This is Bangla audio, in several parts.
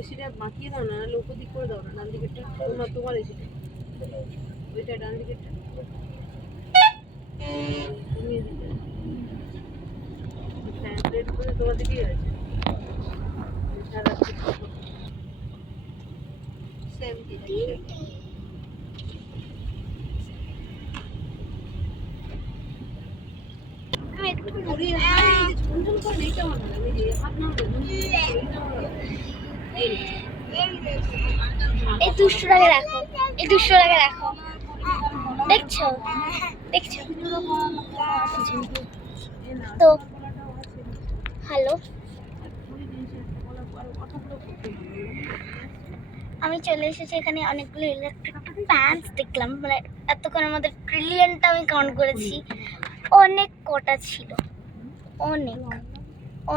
এসিটা বাঁকিয়ে দাও না, নাহলে উপর দিক করে দাও না, ডান দিকেরটা তোমার এসিটা, ওইটা ডান দিকেরটা তুমি এদিকে প্লেট করে তোমার দিকেই আছে সারা সেম এই দুষ্টটাকে রাখো, এই দুষ্টটাকে রাখো, দেখছো দেখছো তো। হ্যালো, আমি চলে এসেছি এখানে। অনেকগুলো ইলেকট্রিক ফ্যানস দেখলাম, মানে এতক্ষণ আমাদের ট্রিলিয়নটা আমি কাউন্ট করেছি, অনেক কটা ছিল, অনেক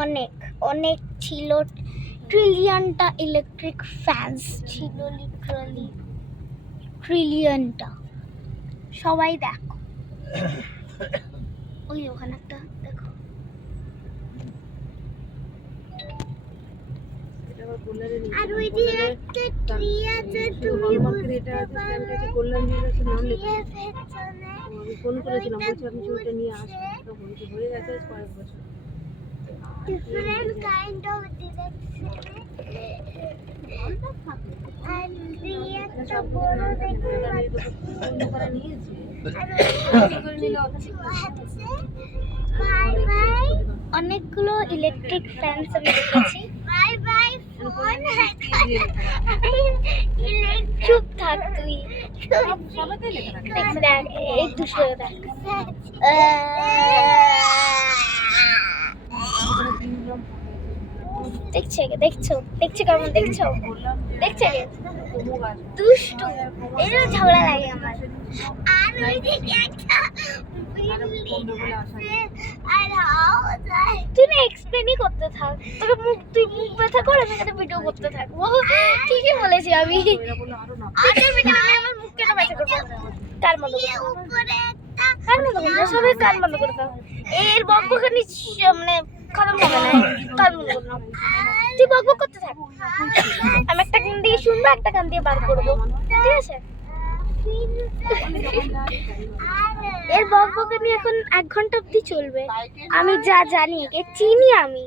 অনেক অনেক ছিল, ট্রিলিয়নটা ইলেকট্রিক ফ্যানস ছিল, লিটারালি ট্রিলিয়নটা। সবাই দেখো, ওই ওখানে একটা দেখো, আর ওই যে একটা ট্রি আছে, তুমি বুঝতে পারবে কল্যাণ দিয়ে গেছে নাম লেখা। পেছনে আমি ফোন করেছিলাম, বলছি আপনি ছবিটা নিয়ে আসুন, তো বলছি হয়ে গেছে কয়েক বছর। different kind of direction and একটা বড় দেখতে নিয়েছি বাই বাই। অনেকগুলো ইলেকট্রিক ফ্যানস আমি দেখেছি। বাই বাই ফোন, চুপ থাক তুই, দেখ এই দুশো দেখ, দেখছে দেখছো দেখছো কেমন দেখছো দেখছে দুষ্টু, এর ঝগড়া লাগে আমার। আর ওইদিকে একটা তুই না এক্সপ্লেনই করতে থাক, তোকে তুই মুখ ব্যথা করে আমি এখানে ভিডিও করতে থাকবো, ঠিকই বলেছি আমি। আমার মুখ কেন ব্যথা করবো? কার বন্ধ করে, কার বন্ধ করবো, সবাই কান বন্ধ করে দাও। এর বকবকানি মানে খতম হবে না, কান বন্ধ করবো, তুই বকবক করতে থাক, আমি একটা কান দিয়ে শুনবো, একটা কান দিয়ে বার করবো, ঠিক আছে? এর বকবকানি এখন 1 ঘন্টা অবধি চলবে, আমি যা জানি, একে চিনি আমি।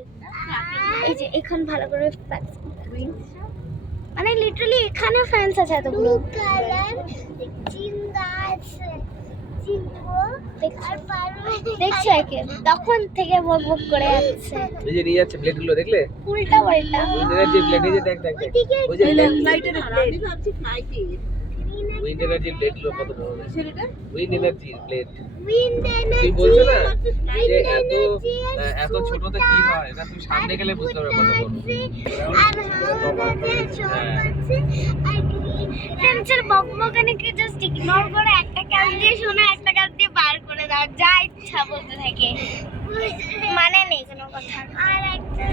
এই যে এখন ভালো করে মানে লিটারালি এখানে ফ্যান্স আছে এতগুলো, দেখছো একে তখন থেকে বক বক করে যাচ্ছে, এই যে নিয়ে যাচ্ছে ব্লেড গুলো দেখলে, উল্টা পাল্টা উইন্ডারের যে ব্লেড, এই যে দেখ দেখ দেখ, ওই যে লাইটের আমি ভাবছি ফ্লাইটে উইন্ডারের যে ব্লেড গুলো কত বড়, ছেলেটা wind energy blade. Wind energy, তুই বলছো না যে এত ছোটতে কি হয়, এটা তুমি সামনে গেলে বুঝতে পারবে কত বড়। আর আমাদের সব আছে, আর ফ্রেন্ডসের বকবকানিকে জাস্ট ইগনোর করে একটা কান দিয়ে শোনা, একটা কান দিয়ে বার করে দাও, যা ইচ্ছা বলতে থাকে, মানে নেই কোনো কথা। আর একটা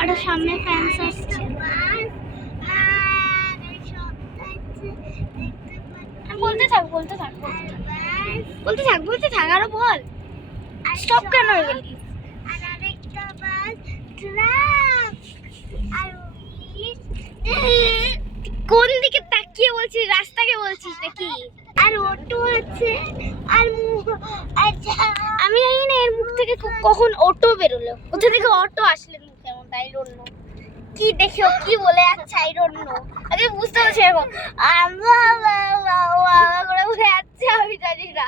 আর সামনে ফ্যান্স আসছে, বলতে থাক বলতে থাক বলতে থাক বলতে থাক, আরো বল, স্টপ কেন হয়ে গেলি? আর আরেকটা বাস ট্রাক, আর কোন দিকে তাকিয়ে বলছিস, রাস্তাকে বলছিস নাকি? আর অটো আছে, আর আমি জানি না এর মুখ থেকে কখন অটো বেরোলো, কোথা থেকে অটো আসলে মুখের মধ্যে, আই ডোন্ট নো কি দেখে কি বলে যাচ্ছে, আই ডোন্ট নো, আগে বুঝতে পারছি এখন করে বলে যাচ্ছে, আমি জানি না।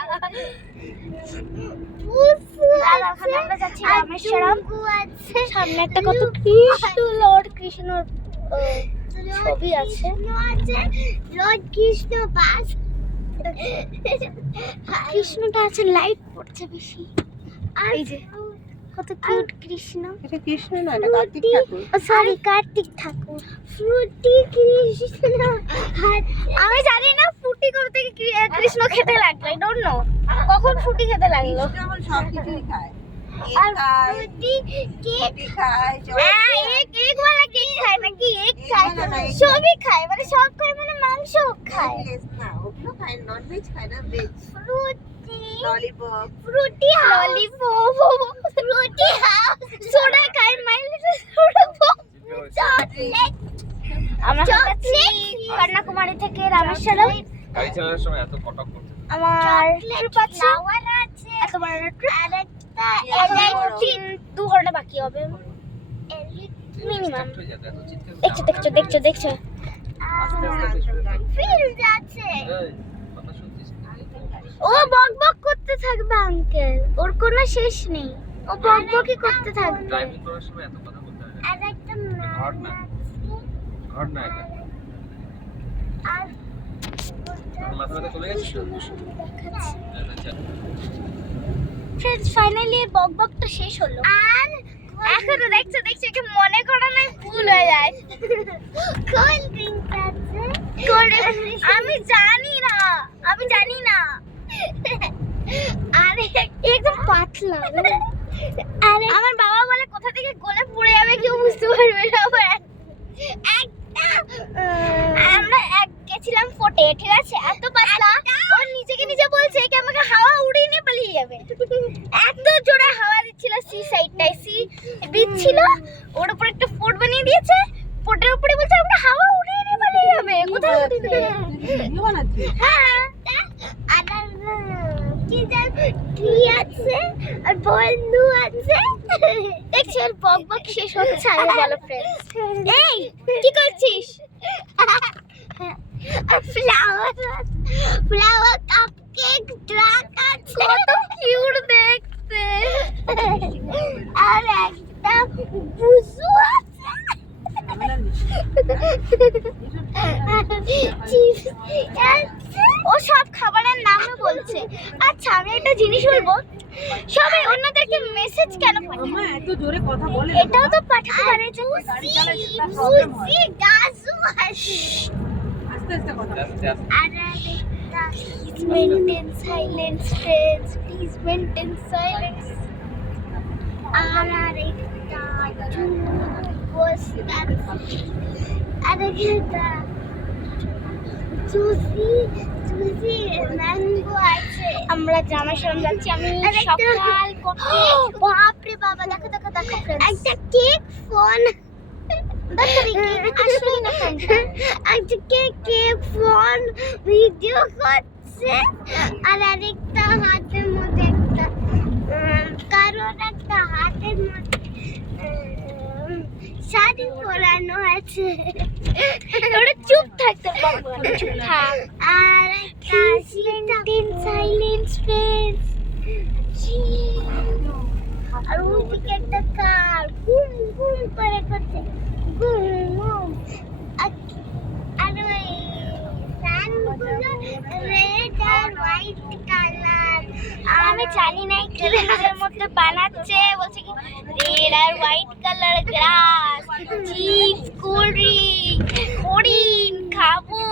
আমরা যাচ্ছি রামেশ্বরম, সামনে একটা কত কৃষ্ণ লর্ড কৃষ্ণর ছবি আছে, লর্ড কৃষ্ণ বাস, কৃষ্ণটা আছে, লাইট পড়ছে বেশি, আর এই যে কত কিউট কৃষ্ণ, এটা কৃষ্ণ না, এটা কার্তিক ঠাকুর, সরি কার্তিক ঠাকুর, ফ্রুটি কৃষ্ণ। আমি জানি না ফ্রুটি কোথা থেকে কৃষ্ণ খেতে লাগলো, আই ডোন্ট নো কখন ফ্রুটি খেতে লাগলো, আমার সব কিছুই খায়, আর ফ্রুটি কেক খায়, কেক ওয়ালা কেক খায় নাকি, এগ খায়, সবই খায়, মানে সব খায়, মানে মাংস খায় না, ওগুলো খায়, নন ভেজ খায় না, veg Frooti lollipop, Frooti lollipop, Frooti house, soda খায়, মাই লিটল সোডা পপ, আমরা যাচ্ছি কন্যাকুমারী থেকে রামেশ্বরম। গাড়ি চালানোর সময় এত কটক করতে আমার ট্রিপ আছে, এত বড় ট্রিপ, আর 2 ঘন্টা বাকি হবে মিনিমাম। দেখছো আস্তে আস্তে ফিল্ড আছে। এই, কথা শুনছিস না? ও বকবক করতে থাকবে আঙ্কেল, ওর কোনো শেষ নেই, ও বকবকই করতে থাকবে। ড্রাইভিং করার সময় এত কথা বলতে হয় না। আর একটা ঘর না ঘর না এটা আর তোর মাথা ব্যথা চলে গেছে আচ্ছা ফ্রেন্ডস ফাইনালি বকবকটা শেষ হলো। আর এখনো দেখছো একে মনে করা নাই ভুল হয়ে যায়। কোল্ড ড্রিঙ্কস আছে, আমি জানি না আরে একদম পাতলা। আরে আমার বাবা বলে কোথা থেকে গলে পড়ে যাবে কেউ বুঝতে পারবে না। আমরা গেছিলাম ফোর্টে, ঠিক আছে, এত পাতলা ওর নিজে বলছে কি আমাকে হাওয়া উড়িয়ে নিয়ে পালিয়ে যাবে। এত জোরে হাওয়া দিচ্ছিল, সি সাইডটাই সি বিচ ছিল, ওর উপর একটা ফোর্ট বানিয়ে দিয়েছে, ফোর্টের উপরে বলছে আমরা হাওয়া উড়িয়ে নিয়ে পালিয়ে যাবে। কোথায় উড়িয়ে ভিডিও বানাচ্ছি। হ্যাঁ আর কি জানো কি আছে আর বন্ধু আছে। দেখছি ওর বকবক শেষ হচ্ছে। আগে বলো ফ্রেন্ডস, এই কি করছিস? আর ফ্লাওয়ার কাপকেক ড্রাক আছে, কত কিউট দেখতে। আর একটা বুঝু আছে, ও সব খাবারের নামও বলছে। আচ্ছা আমি একটা জিনিস বলবো, সবাই অন্যদেরকে মেসেজ কেন পাঠায়? মা এত জোরে কথা বলে এটাও তো পাঠাতে পারে। আস্তে আস্তে কথা আস্তে আস্তে Please maintain silence, friends. Please maintain silence. আর একটা ম্যাঙ্গো আছে। আমরা জামার সামনে যাচ্ছি, আমি সকাল করতে। বাপরে বাবা, দেখো একটা কেক ফোন, ফোন ভিডিও করছে। আর আরেকটা হাতের মধ্যে একটা কারোর একটা হাতের মধ্যে শাড়ি পরানো আছে। ওরা চুপ থাকতে পারবো, চুপ থাক। আর একটা সাইলেন্স ফ্রেন্ডস। আর ওদিকে একটা কার ঘুম ঘুম করে করছে, ঘুম ঘুম। আর ওই ফ্যানগুলো রেড আর হোয়াইট কালার। আমি জানি না কি এর মধ্যে বানাচ্ছে, বলছে কি রেড আর হোয়াইট কালার গ্রাস, চিপস, কোল্ড ড্রিঙ্ক, হরিণ খাবো,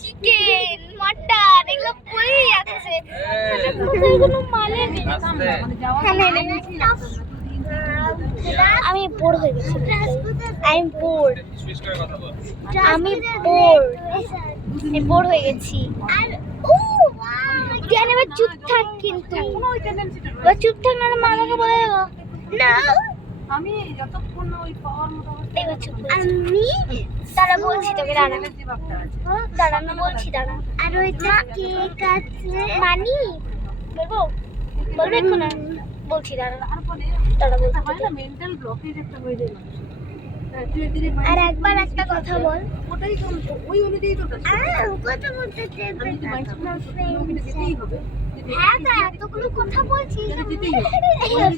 চিকেন, মাটন, এগুলো বলেই যাচ্ছে। কোনো মানে নেই। আমি বোর হয়ে গেছি, আমি বোর হয়ে গেছি। আর জ্ঞান এবার চুপ থাক, কিন্তু চুপ থাক না, মা আমাকে বলে দেবো না। আমি যতক্ষণ না ওই পাওয়ার মতো এবার চুপ। আমি দাঁড়া বলছি তোকে, দাঁড়া আমি বলছি, দাঁড়া। আর ওইটা কেক আছে, মানি বলবে এখন বলছি, দাঁড়া বলছি। হয় না মেন্টাল ব্লকেজ একটা হয়ে যায় মানুষের। আর একবার একটা কথা বল। ওটাই তো ওই অনুযায়ী তো কাজ করতে হবে। কথা বলতে আমি যদি মাইন্ড যেতেই হবে। হ্যাঁ তা এতগুলো কথা বলছি,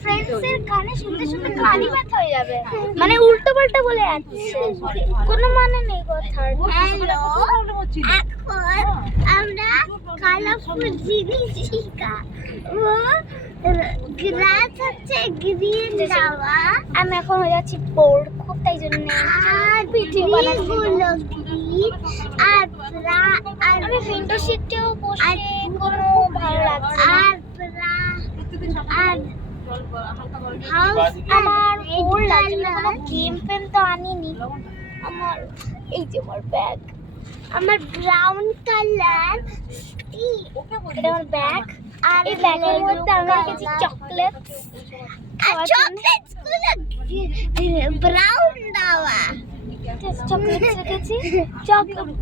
ফ্রেন্ডসের কানে শুনতে কানই ব্যথা হয়ে যাবে, মানে উল্টো পাল্টা বলে যাচ্ছে, কোনো মানে নেই কথার। হ্যালো, এখন আমরা কালারফুল জিনিস শিখাবো। গ্রাস হচ্ছে গ্রিন দাওয়া। আমি এখন হয়ে যাচ্ছি বোর্ড খুব, তাই জন্য ভিডিও বানাচ্ছি। আর আমি উইন্ডো সিটেও বসে কোনো ভালো লাগছে না। আমার বোর লাগছে, কোনো গেম ফেম তো আনিনি। আমার এই যে আমার ব্যাগ, আমার ব্রাউন কালার, এটা আমার ব্যাগ। আর এই ব্যাগের মধ্যে আমি রেখেছি চকলেট, খাওয়ার জন্য ব্রাউন দাওয়া চকলেট রেখেছি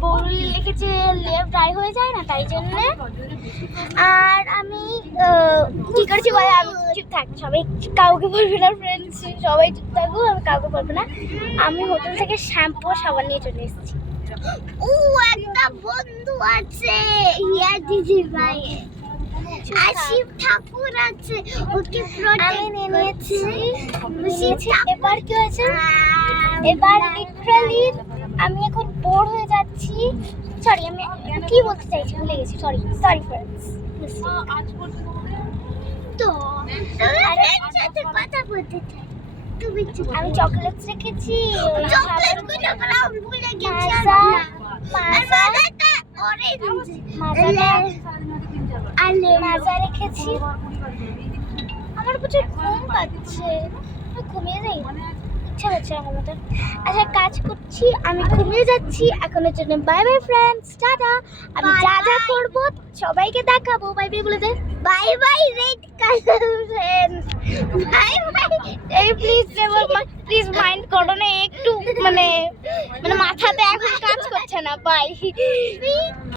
বৌলি রেখেছি লেফট ড্রাই হয়ে যায় না তাই জন্য আর আমি কি করছি বলে আমি চুপ থাক সবাই কাউকে বলবে না ফ্রেন্ডস সবাই চুপ থাকবো আমি কাউকে বলবো না আমি হোটেল থেকে শ্যাম্পু সাবান নিয়ে চলে এসেছি ও একটা বন্ধু আছে ইয়া দিদি ভাই আর শিব ঠাকুর আছে ওকে আমি নিয়ে নিয়েছি এবার কি হয়েছে এবার লিটারালি আমি এখন বোর হয়ে যাচ্ছি সরি আমি কি বলতে চাইছি ভুলে গেছি সরি ফ্রেন্ডস তো সাথে কথা বলতে চাই তুমি আমি চকলেটস রেখেছি চকলেটগুলো ব্রাউন ভুলে গেছি মাজাটা অরেঞ্জ মাজা রেখেছি আমার প্রচুর ঘুম পাচ্ছে ঘুমিয়ে যাই ইচ্ছা হচ্ছে আমার মতো আচ্ছা কাজ করছি আমি ঘুমিয়ে যাচ্ছি এখনের জন্য বাই বাই ফ্রেন্ডস টাটা আমি যা যা করব সবাইকে দেখাবো বাই বাই বলে দে bye bye red colour friends bye bye এই প্লিজ মাইন্ড করো না একটু মানে মাথাতে এখন কাজ করছে না বাই